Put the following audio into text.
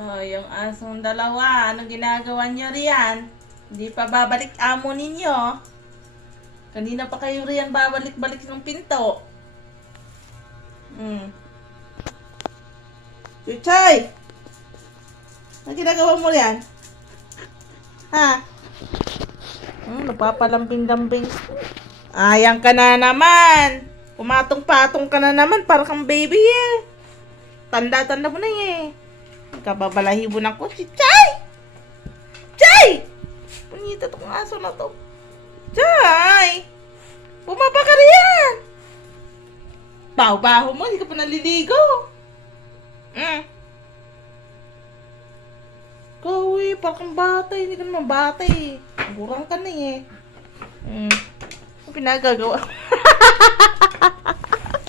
Oh, yung asong dalawa, anong ginagawa niyo riyan? Hindi pa babalik amo ninyo. Kanina pa kayo riyan babalik-balik ng pinto. Chuchay! Anong ginagawa mo riyan? Ha? Napapalambing-lambing. Ayan ka na naman. Pumatong-patong ka na naman. Para kang baby eh. Tanda-tanda mo na eh. Kababalahibo ng kotse. Chay! Chay! Punita tong aso na to. Chay! Bumaba ka riyan. Baho-baho mo. Hindi ka pa naliligo. Ikaw eh. Parang bata. Hindi ka naman bata eh. Gurang ka na eh. Ano pinagagawa?